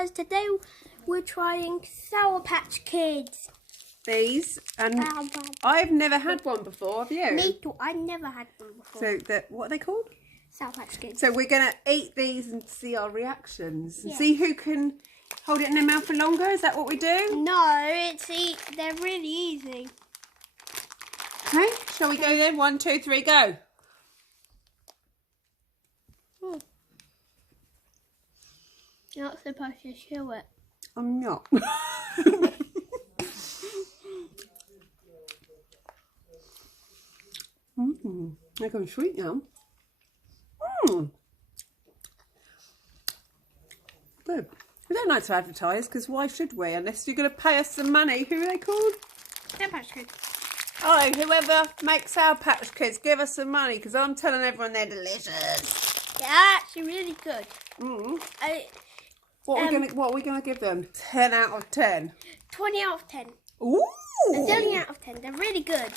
Guys, today we're trying Sour Patch Kids. These, and I've never had one before, have you? Me too, I never had one before. So, what are they called? Sour Patch Kids. So we're going to eat these and see our reactions. And Yeah. see who can hold it in their mouth for longer. Is that what we do? No, they're really easy. Okay, shall we go then? 1, 2, 3, go. You're not supposed to chew it. I'm not. They're going sweet now. Good. We don't like to advertise because why should we? Unless you're going to pay us some money. Who are they called? Sour Patch Kids. Oh, whoever makes Sour Patch Kids, give us some money because I'm telling everyone they're delicious. They're actually really good. What are we gonna give them? 10 out of 10. 20 out of 10. Ooh. A 30 out of 10. They're really good.